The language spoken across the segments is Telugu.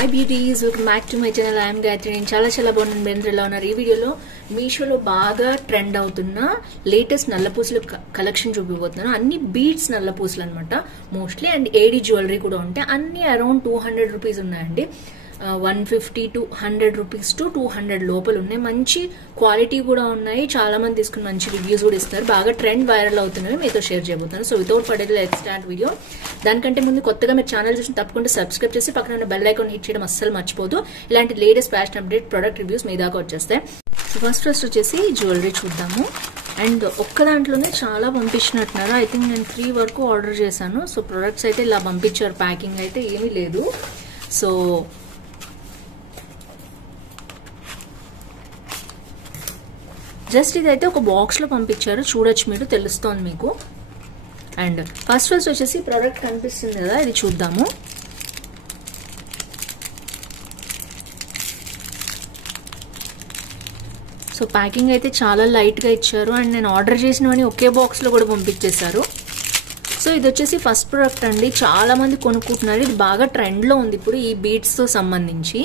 Hi beauties, welcome back to my channel. I am Gayatri. నేను చాలా బాగున్నాను. మీరు ఎలా ఉన్నారు? ఈ వీడియోలో మీషోలో బాగా ట్రెండ్ అవుతున్న లేటెస్ట్ నల్లపూసల కలెక్షన్ చూపిపోతున్నాను. అన్ని బీడ్స్ నల్లపూసలు అన్నమాట మోస్ట్లీ, అండ్ ఏడీ జ్యువెలరీ కూడా ఉంటాయి. అన్ని అరౌండ్ 200 రూపీస్ ఉన్నాయండి. 150 to 100 రూపీస్ టు 200 లోపల ఉన్నాయి. మంచి క్వాలిటీ కూడా ఉన్నాయి. చాలా మంది తీసుకుని మంచి రివ్యూస్ కూడా ఇస్తున్నారు. బాగా ట్రెండ్ వైరల్ అవుతున్నవి మీతో షేర్ చేయబోతున్నాను. So without further let's start video. దానికంటే ముందు కొత్తగా మీరు ఛానల్ చూసి తప్పకుండా సబ్స్క్రైబ్ చేసి పక్కన ఉన్న బెల్ ఐకాన్ హిట్ చేయడం అస్సలు మర్చిపోదు. ఇలాంటి latest fashion update product reviews మీ దాకా వచ్చేస్తాయి. సో ఫస్ట్ వచ్చేసి జ్యువెలరీ చూద్దాము. అండ్ ఒక్క దాంట్లోనే చాలా పంపించినట్టున్నారు. ఐ థింక్ నేను 3 వరకు ఆర్డర్ చేశాను. సో ప్రొడక్ట్స్ అయితే ఇలా పంపించారు. ప్యాకింగ్ అయితే ఏమీ లేదు. సో జస్ట్ ఇదైతే ఒక బాక్స్ లో పంపించారు, చూడొచ్చు మీరు, తెలుస్తోంది మీకు. అండ్ ఫస్ట్ వచ్చేసి ప్రోడక్ట్ కనిపిస్తుంది కదా, ఇది చూద్దాము. సో ప్యాకింగ్ అయితే చాలా లైట్ గా ఇచ్చారు. అండ్ నేను ఆర్డర్ చేసినవని ఒకే బాక్స్ లో కూడా పంపించేశారు. సో ఇది వచ్చేసి ఫస్ట్ ప్రోడక్ట్ అండి. చాలా మంది కొనుక్కుంటున్నారు. ఇది బాగా ట్రెండ్ లో ఉంది ఇప్పుడు ఈ బీడ్స్ తో సంబంధించి.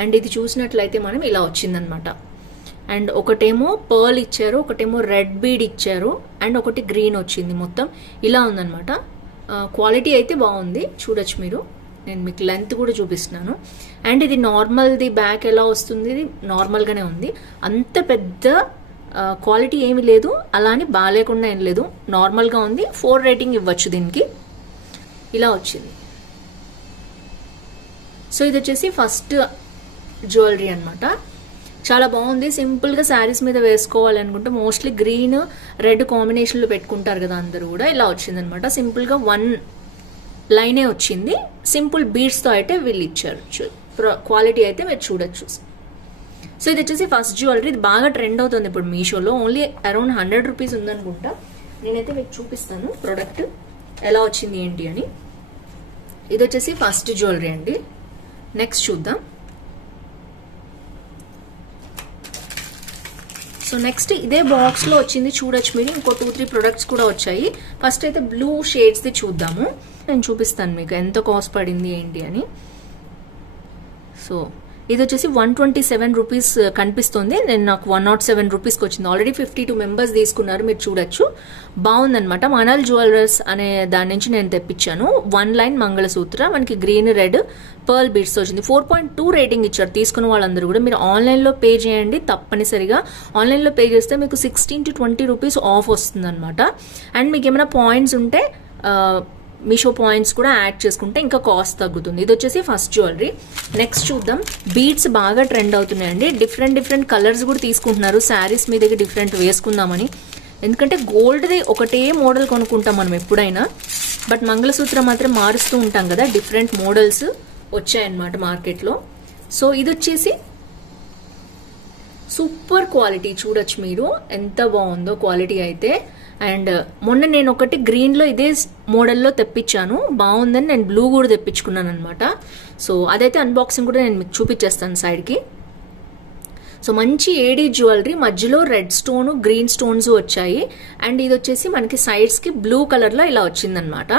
అండ్ ఇది చూసినట్లయితే మనం ఇలా వచ్చిందనమాట. అండ్ ఒకటేమో పర్ల్ ఇచ్చారు, ఒకటేమో రెడ్ బీడ్ ఇచ్చారు, అండ్ ఒకటి గ్రీన్ వచ్చింది. మొత్తం ఇలా ఉందన్నమాట. క్వాలిటీ అయితే బాగుంది, చూడొచ్చు మీరు. నేను మీకు లెంత్ కూడా చూపిస్తున్నాను. అండ్ ఇది నార్మల్ది బ్యాక్ ఎలా వస్తుంది, ఇది నార్మల్గానే ఉంది. అంత పెద్ద క్వాలిటీ ఏమి లేదు, అలా అని బాగాలేకుండా ఏం లేదు, నార్మల్గా ఉంది. 4 రేటింగ్ ఇవ్వచ్చు దీనికి. ఇలా వచ్చింది. సో ఇది వచ్చేసి ఫస్ట్ జ్యువెలరీ అనమాట. చాలా బాగుంది. సింపుల్ గా శారీస్ మీద వేసుకోవాలి అనుకుంటే మోస్ట్లీ గ్రీన్ రెడ్ కాంబినేషన్ లో పెట్టుకుంటారు కదా అందరు కూడా. ఇలా వచ్చింది అనమాట. సింపుల్ గా 1 లైనే వచ్చింది. సింపుల్ బీడ్స్ తో అయితే వీళ్ళు ఇచ్చారు. క్వాలిటీ అయితే మీరు చూడొచ్చు. సో ఇది వచ్చేసి ఫస్ట్ జ్యువెలరీ. ఇది బాగా ట్రెండ్ అవుతుంది ఇప్పుడు మీషోలో. ఓన్లీ అరౌండ్ 100 రూపీస్ ఉందనుకుంటా. నేనైతే మీకు చూపిస్తాను ప్రోడక్ట్ ఎలా వచ్చింది ఏంటి అని. ఇది వచ్చేసి ఫస్ట్ జ్యువెలరీ అండి. నెక్స్ట్ చూద్దాం. సో నెక్స్ట్ ఇదే బాక్స్ లో వచ్చింది, చూడొచ్చు మీరు. ఇంకో 2-3 ప్రొడక్ట్స్ కూడా వచ్చాయి. ఫస్ట్ అయితే బ్లూ షేడ్స్ ది చూద్దాము. నేను చూపిస్తాను మీకు ఎంత కాస్ట్ పడింది ఏంటి అని. సో ఇది వచ్చేసి 127 రూపీస్ కనిపిస్తుంది. నేను నాకు 107 రూపీస్కి వచ్చింది. ఆల్రెడీ 52 మెంబర్స్ తీసుకున్నారు, మీరు చూడొచ్చు. బాగుందనమాట. మనాల్ జ్యువెలర్స్ అనే దాని నుంచి నేను తెప్పించాను. 1 లైన్ మంగళసూత్ర, మనకి గ్రీన్ రెడ్ పర్ల్ బీడ్స్ వచ్చింది. 4.2 రేటింగ్ ఇచ్చారు తీసుకున్న వాళ్ళందరూ కూడా. మీరు ఆన్లైన్లో పే చేయండి తప్పనిసరిగా. ఆన్లైన్లో పే చేస్తే మీకు 16 to 20 రూపీస్ ఆఫ్ వస్తుంది అనమాట. అండ్ మీకు ఏమైనా పాయింట్స్ ఉంటే మీషో పాయింట్స్ కూడా యాడ్ చేసుకుంటే ఇంకా కాస్ట్ తగ్గుతుంది. ఇది వచ్చేసి ఫస్ట్ జ్యువెలరీ. నెక్స్ట్ చూద్దాం. బీడ్స్ బాగా ట్రెండ్ అవుతున్నాయండి. డిఫరెంట్ కలర్స్ కూడా తీసుకుంటున్నారు. శారీస్ మీదకి డిఫరెంట్ వేసుకుందామని. ఎందుకంటే గోల్డ్ది ఒకటే మోడల్ కొనుక్కుంటాం మనం ఎప్పుడైనా. బట్ మంగళసూత్రం మాత్రం మారుస్తూ ఉంటాం కదా. డిఫరెంట్ మోడల్స్ వచ్చాయన్నమాట మార్కెట్లో. సో ఇది వచ్చేసి సూపర్ క్వాలిటీ, చూడొచ్చు మీరు ఎంత బాగుందో క్వాలిటీ అయితే. అండ్ మొన్న నేను ఒకటి గ్రీన్ లో ఇదే మోడల్లో తెప్పించాను, బాగుందని నేను బ్లూ కూడా తెప్పించుకున్నాను అనమాట. సో అదైతే అన్బాక్సింగ్ కూడా నేను మీకు చూపించేస్తాను సైడ్ కి. సో మంచి ఏడీ జ్యువెలరీ, మధ్యలో రెడ్ స్టోన్ గ్రీన్ స్టోన్స్ వచ్చాయి. అండ్ ఇది వచ్చేసి మనకి సైడ్స్ కి బ్లూ కలర్ లో ఇలా వచ్చిందనమాట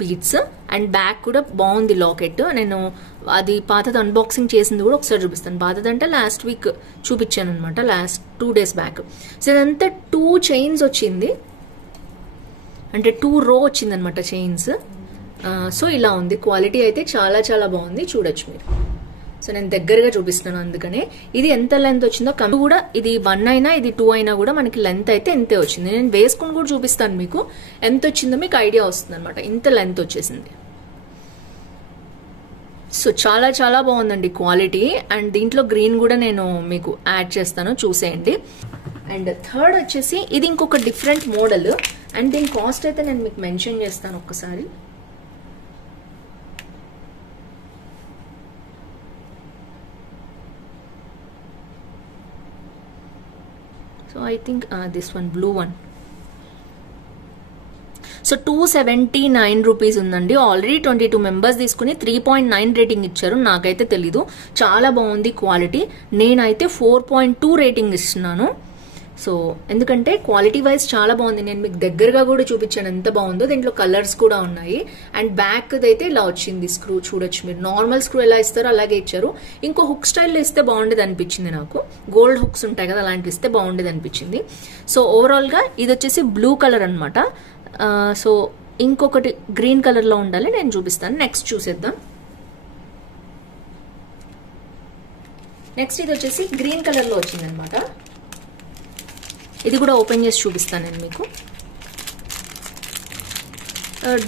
బీడ్స్. అండ్ బ్యాక్ కూడా బాగుంది లాకెట్. నేను అది పాతది అన్బాక్సింగ్ చేసింది కూడా ఒకసారి చూపిస్తాను. పాతదంటే లాస్ట్ వీక్ చూపించాను అనమాట, లాస్ట్ 2 days బ్యాక్. సో ఇదంతా 2 చైన్స్ వచ్చింది, అంటే 2 రో వచ్చింది అనమాట చైన్స్. సో ఇలా ఉంది. క్వాలిటీ అయితే చాలా బాగుంది, చూడొచ్చు మీరు. సో నేను దగ్గరగా చూపిస్తున్నాను అందుకనే. ఇది ఎంత లెంత్ వచ్చిందో కమ్మి కూడా, ఇది 1 అయినా ఇది 2 అయినా కూడా మనకి లెంత్ అయితే ఇంతే వచ్చింది. నేను వేసుకుని కూడా చూపిస్తాను మీకు ఎంత వచ్చిందో, మీకు ఐడియా వస్తుంది అనమాట. ఇంత లెంత్ వచ్చేసింది. సో చాలా బాగుందండి క్వాలిటీ. అండ్ దీంట్లో గ్రీన్ కూడా నేను మీకు యాడ్ చేస్తాను, చూసేయండి. అండ్ థర్డ్ వచ్చేసి ఇది ఇంకొక డిఫరెంట్ మోడల్. అండ్ దీని కాస్ట్ అయితే నేను మీకు మెన్షన్ చేస్తాను ఒక్కసారి. So I think this one, blue one. So 279 rupees ఉందండి. ఆల్రెడీ 22 మెంబర్స్ తీసుకుని 3.9 రేటింగ్ ఇచ్చారు. నాకైతే తెలీదు, చాలా బాగుంది క్వాలిటీ. నేనైతే 4.2 రేటింగ్ ఇస్తున్నాను. సో ఎందుకంటే క్వాలిటీ వైజ్ చాలా బాగుంది. నేను మీకు దగ్గరగా కూడా చూపించాను ఎంత బాగుందో. దీంట్లో కలర్స్ కూడా ఉన్నాయి. అండ్ బ్యాక్ అయితే ఇలా వచ్చింది స్క్రూ, చూడొచ్చు మీరు. నార్మల్ స్క్రూ ఎలా ఇస్తారో అలాగే ఇచ్చారు. ఇంకో హుక్ స్టైల్లో ఇస్తే బాగుండేది అనిపించింది నాకు. గోల్డ్ హుక్స్ ఉంటాయి కదా, అలాంటివి ఇస్తే బాగుండేది అనిపించింది. సో ఓవరాల్ గా ఇది వచ్చేసి బ్లూ కలర్ అనమాట. సో ఇంకొకటి గ్రీన్ కలర్ లో ఉండాలి, నేను చూపిస్తాను. నెక్స్ట్ చూసేద్దాం. నెక్స్ట్ ఇది వచ్చేసి గ్రీన్ కలర్ లో వచ్చింది అనమాట. ఇది కూడా ఓపెన్ చేసి చూపిస్తాను నేను మీకు.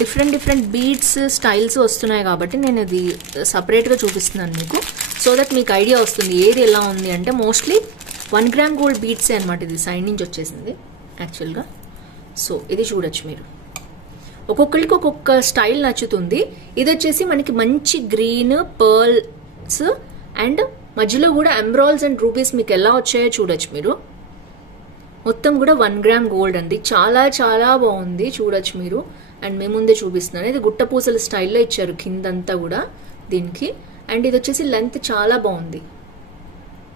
డిఫరెంట్ బీడ్స్ స్టైల్స్ వస్తున్నాయి కాబట్టి నేను ఇది సపరేట్గా చూపిస్తున్నాను మీకు, సో దట్ మీకు ఐడియా వస్తుంది ఏది ఎలా ఉంది అంటే. మోస్ట్లీ 1 గ్రామ్ గోల్డ్ బీడ్సే అనమాట. ఇది సైడ్ నుంచి వచ్చేసింది యాక్చువల్గా. సో ఇది చూడొచ్చు మీరు. ఒక్కొక్కరికి ఒక్కొక్క స్టైల్ నచ్చుతుంది. ఇది వచ్చేసి మనకి మంచి గ్రీన్ పర్ల్స్ అండ్ మధ్యలో కూడా ఎంబ్రాయిల్స్ అండ్ రూబీస్ మీకు ఎలా వచ్చాయో చూడొచ్చు మీరు. మొత్తం కూడా 1 గ్రామ్ గోల్డ్ అండి. చాలా చాలా బాగుంది, చూడొచ్చు మీరు. అండ్ మేము ముందే చూపిస్తున్నాను. ఇది గుట్టపూసల స్టైల్లో ఇచ్చారు కిందంతా కూడా దీనికి. అండ్ ఇది వచ్చేసి లెంత్ చాలా బాగుంది.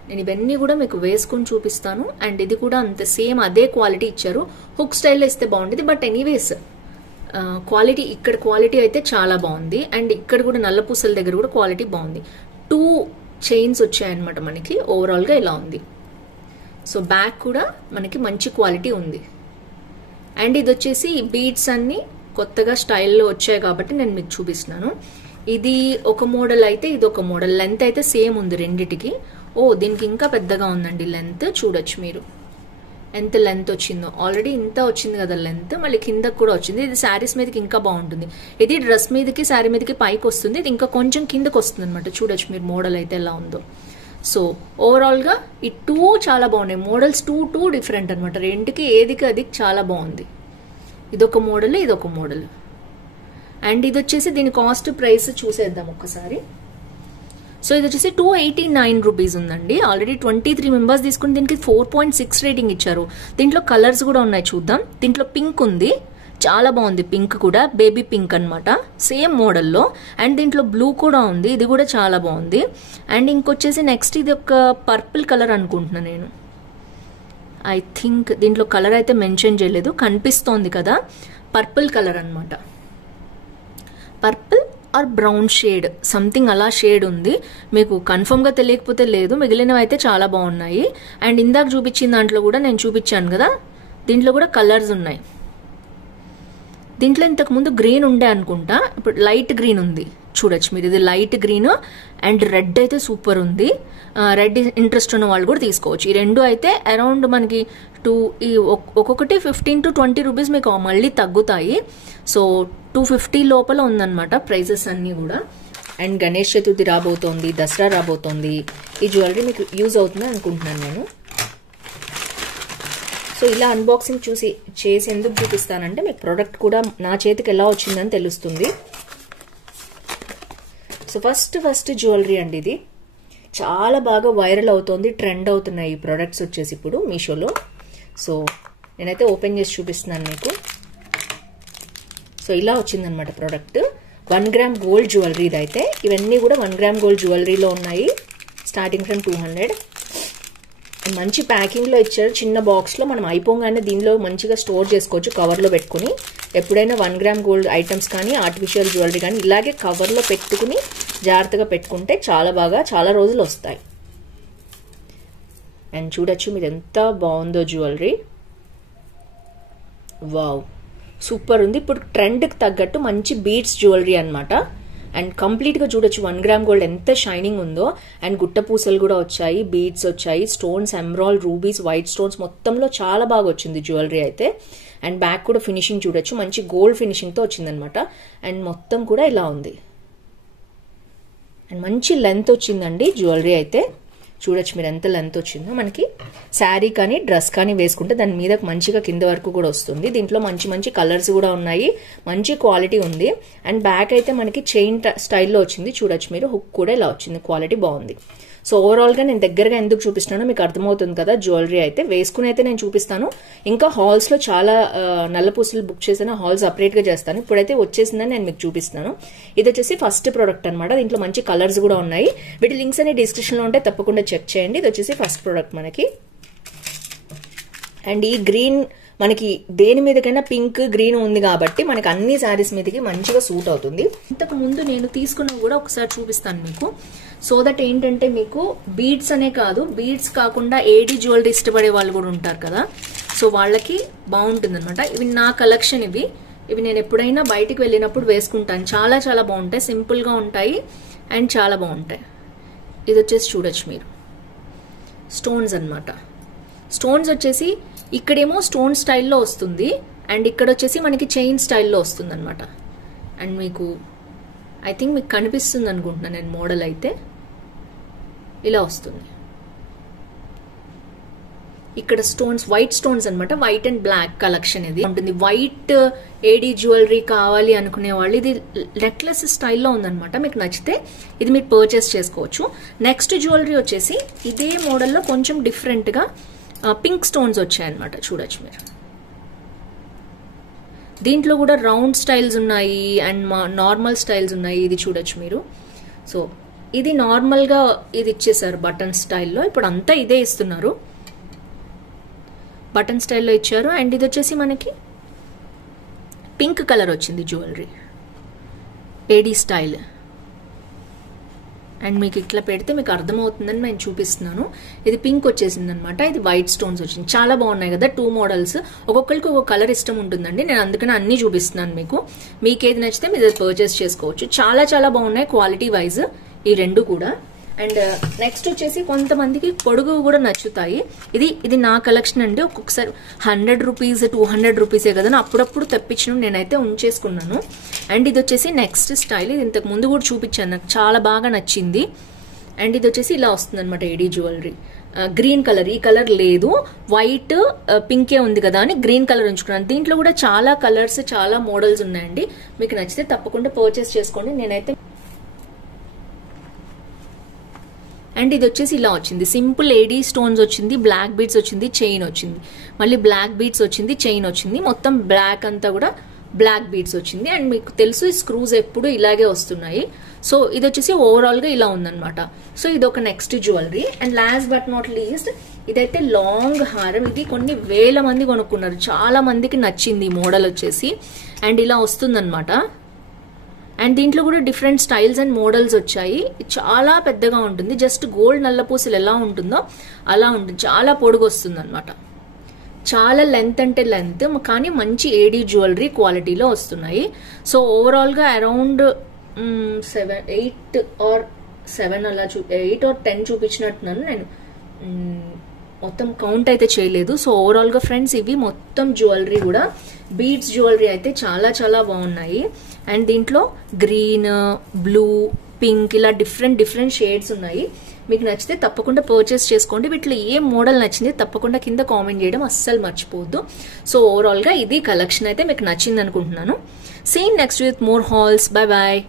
నేను ఇవన్నీ కూడా మీకు వేసుకుని చూపిస్తాను. అండ్ ఇది కూడా అంతే సేమ్ అదే క్వాలిటీ ఇచ్చారు. హుక్ స్టైల్లో ఇస్తే బాగుండేది, బట్ ఎనీవేస్ క్వాలిటీ ఇక్కడ క్వాలిటీ అయితే చాలా బాగుంది. అండ్ ఇక్కడ కూడా నల్లపూసల దగ్గర కూడా క్వాలిటీ బాగుంది. 2 చైన్స్ వచ్చాయన్నమాట మనకి. ఓవరాల్గా ఇలా ఉంది. సో బ్యాక్ కూడా మనకి మంచి క్వాలిటీ ఉంది. అండ్ ఇది వచ్చేసి బీడ్స్ అన్ని కొత్తగా స్టైల్లో వచ్చాయి కాబట్టి నేను మీకు చూపిస్తున్నాను. ఇది ఒక మోడల్ అయితే ఇది ఒక మోడల్. లెంత్ అయితే సేమ్ ఉంది రెండిటికి. ఓ దీనికి ఇంకా పెద్దగా ఉందండి లెంత్, చూడొచ్చు మీరు ఎంత లెంత్ వచ్చిందో. ఆల్రెడీ ఇంత వచ్చింది కదా లెంత్, మళ్ళీ కిందకు కూడా వచ్చింది. ఇది శారీస్ మీదకి ఇంకా బాగుంటుంది. ఇది డ్రెస్ మీదకి శారీ మీదకి పైకి వస్తుంది. ఇది ఇంకా కొంచెం కిందకు వస్తుంది అనమాట. చూడొచ్చు మీరు మోడల్ అయితే ఎలా ఉందో. సో ఓవరాల్ గా ఈ 2 చాలా బాగున్నాయి. మోడల్స్ 2 డిఫరెంట్ అనమాట. రెండుకి ఏదికి అది చాలా బాగుంది. ఇదొక మోడల్, ఇదొక మోడల్. అండ్ ఇది వచ్చేసి దీని కాస్ట్ ప్రైస్ చూసేద్దాం ఒక్కసారి. సో ఇది వచ్చేసి 289 రూపీస్ ఉందండి. ఆల్రెడీ 23 మెంబర్స్ తీసుకుని దీనికి 4.6 రేటింగ్ ఇచ్చారు. దీంట్లో కలర్స్ కూడా ఉన్నాయి, చూద్దాం. దీంట్లో పింక్ ఉంది, చాలా బాగుంది. పింక్ కూడా బేబీ పింక్ అనమాట, సేమ్ మోడల్లో. అండ్ దీంట్లో బ్లూ కూడా ఉంది, ఇది కూడా చాలా బాగుంది. అండ్ ఇంకొచ్చేసి నెక్స్ట్ ఇది ఒక పర్పుల్ కలర్ అనుకుంటున్నా నేను. ఐ థింక్ దీంట్లో కలర్ అయితే మెన్షన్ చేయలేదు, కనిపిస్తోంది కదా, పర్పుల్ కలర్ అనమాట. Purple are brown shade something అలా షేడ్ ఉంది. మీకు కన్ఫర్మ్గా తెలియకపోతే లేదు, మిగిలినవి అయితే చాలా బాగున్నాయి. అండ్ ఇందాక చూపించిన దాంట్లో కూడా నేను చూపించాను కదా, దీంట్లో కూడా కలర్స్ ఉన్నాయి. దీంట్లో ఇంతకు ముందు గ్రీన్ ఉండే అనుకుంటా, ఇప్పుడు లైట్ గ్రీన్ ఉంది, చూడొచ్చు మీరు. ఇది లైట్ గ్రీన్ అండ్ రెడ్ అయితే సూపర్ ఉంది. రెడ్ ఇంట్రెస్ట్ ఉన్న వాళ్ళు కూడా తీసుకోవచ్చు. ఈ రెండు అయితే అరౌండ్ మనకి ఒక్కొక్కటి 15 to 20 రూపీస్ మీకు మళ్ళీ తగ్గుతాయి. సో 250 లోపల ఉందన్నమాట ప్రైజెస్ అన్నీ కూడా. అండ్ గణేష్ చతుర్థి రాబోతోంది, దసరా రాబోతోంది. ఈ జ్యువెలరీ మీకు యూజ్ అవుతుంది అనుకుంటున్నాను నేను. సో ఇలా అన్బాక్సింగ్ చేసి ఎందుకు చూపిస్తానంటే మీకు ప్రోడక్ట్ కూడా నా చేతికి ఎలా వచ్చిందని తెలుస్తుంది. సో ఫస్ట్ జ్యువెలరీ అండి. ఇది చాలా బాగా వైరల్ అవుతోంది, ట్రెండ్ అవుతున్నాయి ఈ ప్రోడక్ట్స్ వచ్చేసి ఇప్పుడు మీషోలో. సో నేనైతే ఓపెన్ చేసి చూపిస్తున్నాను మీకు. సో ఇలా వచ్చిందనమాట ప్రోడక్ట్. 1 గ్రామ్ గోల్డ్ జ్యువెలరీ ఇదైతే. ఇవన్నీ కూడా 1 గ్రామ్ గోల్డ్ జ్యువెలరీలో ఉన్నాయి, స్టార్టింగ్ ఫ్రమ్ 200. మంచి ప్యాకింగ్లో ఇచ్చారు, చిన్న బాక్స్లో. మనం అయిపోగానే దీనిలో మంచిగా స్టోర్ చేసుకోవచ్చు కవర్లో పెట్టుకుని. ఎప్పుడైనా 1 గ్రామ్ గోల్డ్ ఐటమ్స్ కానీ ఆర్టిఫిషియల్ జ్యువెలరీ కానీ ఇలాగే కవర్లో పెట్టుకుని జాగ్రత్తగా పెట్టుకుంటే చాలా రోజులు వస్తాయి. అండ్ చూడొచ్చు మీరు ఎంత బాగుందో జ్యువెలరీ. వావ్, సూపర్ ఉంది. ఇప్పుడు ట్రెండ్కి తగ్గట్టు మంచి బీడ్స్ జ్యువెలరీ అనమాట. అండ్ కంప్లీట్గా చూడొచ్చు 1 గ్రామ్ గోల్డ్ ఎంత షైనింగ్ ఉందో. అండ్ గుట్ట పూసలు కూడా వచ్చాయి, బీడ్స్ వచ్చాయి, stones, emerald, rubies, white stones మొత్తంలో చాలా బాగా వచ్చింది జ్యువెలరీ అయితే. అండ్ బ్యాక్ కూడా ఫినిషింగ్ చూడొచ్చు, మంచి గోల్డ్ ఫినిషింగ్తో వచ్చిందనమాట. అండ్ మొత్తం కూడా ఇలా ఉంది. అండ్ మంచి లెంత్ వచ్చిందండి జ్యువెలరీ అయితే. చూడొచ్చు మీరు ఎంత లెంత్ వచ్చిందో. మనకి శారీ కానీ డ్రెస్ కానీ వేసుకుంటే దాని మీద మంచిగా కింద వరకు కూడా వస్తుంది. దీంట్లో మంచి కలర్స్ కూడా ఉన్నాయి, మంచి క్వాలిటీ ఉంది. అండ్ బ్యాక్ అయితే మనకి చైన్ స్టైల్లో వచ్చింది, చూడొచ్చు మీరు. హుక్ కూడా ఇలా వచ్చింది, క్వాలిటీ బాగుంది. సో ఓవరాల్గా నేను దగ్గరగా ఎందుకు చూపిస్తున్నానో మీకు అర్థమవుతుంది కదా. జ్యువెలరీ అయితే వేసుకుని అయితే నేను చూపిస్తాను. ఇంకా హాల్స్లో చాలా నల్లపూసలు బుక్ చేసిన హాల్ సపరేట్గా చేస్తాను. ఇప్పుడైతే వచ్చేసిందని నేను మీకు చూపిస్తున్నాను. ఇది వచ్చేసి ఫస్ట్ ప్రోడక్ట్ అనమాట. దీంట్లో మంచి కలర్స్ కూడా ఉన్నాయి. వీటి లింక్స్ అన్ని డిస్క్రిప్షన్లో ఉంటే తప్పకుండా చెక్ చేయండి. ఇది వచ్చేసి ఫస్ట్ ప్రోడక్ట్ మనకి. అండ్ ఈ గ్రీన్ మనకి దేని మీదకైనా పింక్ గ్రీన్ ఉంది కాబట్టి మనకి అన్ని శారీస్ మీదకి మంచిగా సూట్ అవుతుంది. ఇంతకు ముందు నేను తీసుకున్నవి కూడా ఒకసారి చూపిస్తాను మీకు. సో దట్ ఏంటంటే మీకు బీడ్స్ అనే కాదు, బీడ్స్ కాకుండా ఏడీ జ్యువెలరీ ఇష్టపడే వాళ్ళు కూడా ఉంటారు కదా, సో వాళ్ళకి బాగుంటుంది అనమాట. ఇవి నా కలెక్షన్. ఇవి నేను ఎప్పుడైనా బయటికి వెళ్ళినప్పుడు వేసుకుంటాను. చాలా చాలా బాగుంటాయి, సింపుల్ గా ఉంటాయి అండ్ చాలా బాగుంటాయి. ఇది వచ్చేసి చూడొచ్చు మీరు స్టోన్స్ అన్నమాట. స్టోన్స్ వచ్చేసి ఇక్కడేమో స్టోన్ స్టైల్లో వస్తుంది అండ్ ఇక్కడ వచ్చేసి మనకి చైన్ స్టైల్లో వస్తుంది అనమాట. అండ్ మీకు ఐ థింక్ మీకు కనిపిస్తుంది అనుకుంటున్నాను నేను, మోడల్ అయితే ఇలా వస్తుంది. ఇక్కడ స్టోన్స్ వైట్ స్టోన్స్ అనమాట, వైట్ అండ్ బ్లాక్ కలెక్షన్ ఇది ఉంటుంది. వైట్ ఏడీ జ్యువెలరీ కావాలి అనుకునే వాళ్ళు ఇది నెక్లెస్ స్టైల్లో ఉందనమాట. మీకు నచ్చితే ఇది మీరు పర్చేస్ చేసుకోవచ్చు. నెక్స్ట్ జ్యువెలరీ వచ్చేసి ఇదే మోడల్లో కొంచెం డిఫరెంట్ గా పింక్ స్టోన్స్ వచ్చాయన్నమాట. చూడొచ్చు మీరు. దీంట్లో కూడా రౌండ్ స్టైల్స్ ఉన్నాయి అండ్ నార్మల్ స్టైల్స్ ఉన్నాయి. ఇది చూడొచ్చు మీరు. సో ఇది నార్మల్ గా ఇది ఇచ్చేసారు బటన్ స్టైల్లో. ఇప్పుడు అంతా ఇదే ఇస్తున్నారు, బటన్ స్టైల్లో ఇచ్చారు. అండ్ ఇది వచ్చేసి మనకి పింక్ కలర్ వచ్చింది జ్యువెలరీ, ఏడీ స్టైల్. అండ్ మీకు ఇట్లా పెడితే మీకు అర్థమవుతుందని నేను చూపిస్తున్నాను. ఇది పింక్ వచ్చేసింది అనమాట, ఇది వైట్ స్టోన్స్ వచ్చింది. చాలా బాగున్నాయి కదా 2 మోడల్స్. ఒక్కొక్కరికి ఒక్కొక్క కలర్ ఇష్టం ఉంటుందండి, నేను అందుకని అన్ని చూపిస్తున్నాను మీకు. మీకు ఏది నచ్చితే మీరు పర్చేస్ చేసుకోవచ్చు. చాలా చాలా బాగున్నాయి క్వాలిటీ వైజ్ ఈ రెండు కూడా. అండ్ నెక్స్ట్ వచ్చేసి కొంతమందికి పొడుగు కూడా నచ్చుతాయి. ఇది నా కలెక్షన్ అండి. ఒక్కొక్కసారి 100 రూపీస్ 200 రూపీసే కదా, అప్పుడప్పుడు తెప్పించిన నేనైతే ఉంచేసుకున్నాను. అండ్ ఇది వచ్చేసి నెక్స్ట్ స్టైల్. ఇది ఇంతకు ముందు కూడా చూపించాను, నాకు చాలా బాగా నచ్చింది. అండ్ ఇది వచ్చేసి ఇలా వస్తుంది అనమాట ఏడీ జ్యువెలరీ. గ్రీన్ కలర్, ఈ కలర్ లేదు, వైట్ పింకే ఉంది కదా అని గ్రీన్ కలర్ ఉంచుకున్నాను. దీంట్లో కూడా చాలా కలర్స్ చాలా మోడల్స్ ఉన్నాయండి. మీకు నచ్చితే తప్పకుండా పర్చేస్ చేసుకోండి. నేనైతే అండ్ ఇది వచ్చేసి ఇలా వచ్చింది, సింపుల్ ఏడీ స్టోన్స్ వచ్చింది, బ్లాక్ బీడ్స్ వచ్చింది, చైన్ వచ్చింది, మళ్ళీ బ్లాక్ బీడ్స్ వచ్చింది, చైన్ వచ్చింది, మొత్తం బ్లాక్ అంతా కూడా బ్లాక్ బీడ్స్ వచ్చింది. అండ్ మీకు తెలుసు ఈ స్క్రూస్ ఎప్పుడు ఇలాగే వస్తున్నాయి. సో ఇది వచ్చేసి ఓవరాల్ గా ఇలా ఉందన్నమాట. సో ఇది ఒక next jewellery. And last but not least ఇదైతే లాంగ్ హారం. ఇది కొన్ని వేల మంది కొనుక్కున్నారు, చాలా మందికి నచ్చింది ఈ మోడల్ వచ్చేసి. అండ్ ఇలా వస్తుందన్నమాట. అండ్ దీంట్లో కూడా డిఫరెంట్ స్టైల్స్ అండ్ మోడల్స్ వచ్చాయి. చాలా పెద్దగా ఉంటుంది, జస్ట్ గోల్డ్ నల్లపూసలు ఎలా ఉంటుందో అలా ఉంటుంది. చాలా పొడుగు వస్తుంది అనమాట, చాలా లెంత్ అంటే లెంత్, కానీ మంచి ఏడీ జ్యువెలరీ క్వాలిటీలో వస్తున్నాయి. సో ఓవరాల్ గా అరౌండ్ 8 or 7 అలా 8 or 10 చూపించినట్టున్నాను నేను, మొత్తం కౌంట్ అయితే చేయలేదు. సో ఓవరాల్ గా ఫ్రెండ్స్ ఇవి మొత్తం జ్యువెలరీ కూడా బీడ్స్ జ్యువెలరీ అయితే చాలా చాలా బాగున్నాయి. అండ్ దీంట్లో గ్రీన్, బ్లూ, పింక్ ఇలా డిఫరెంట్ షేడ్స్ ఉన్నాయి. మీకు నచ్చితే తప్పకుండా పర్చేస్ చేసుకోండి. వీటిలో ఏ మోడల్ నచ్చింది తప్పకుండా కింద కామెంట్ చేయడం అస్సలు మర్చిపోవద్దు. సో ఓవరాల్ గా ఇది కలెక్షన్ అయితే మీకు నచ్చింది అనుకుంటున్నాను. See next with more hauls. Bye bye.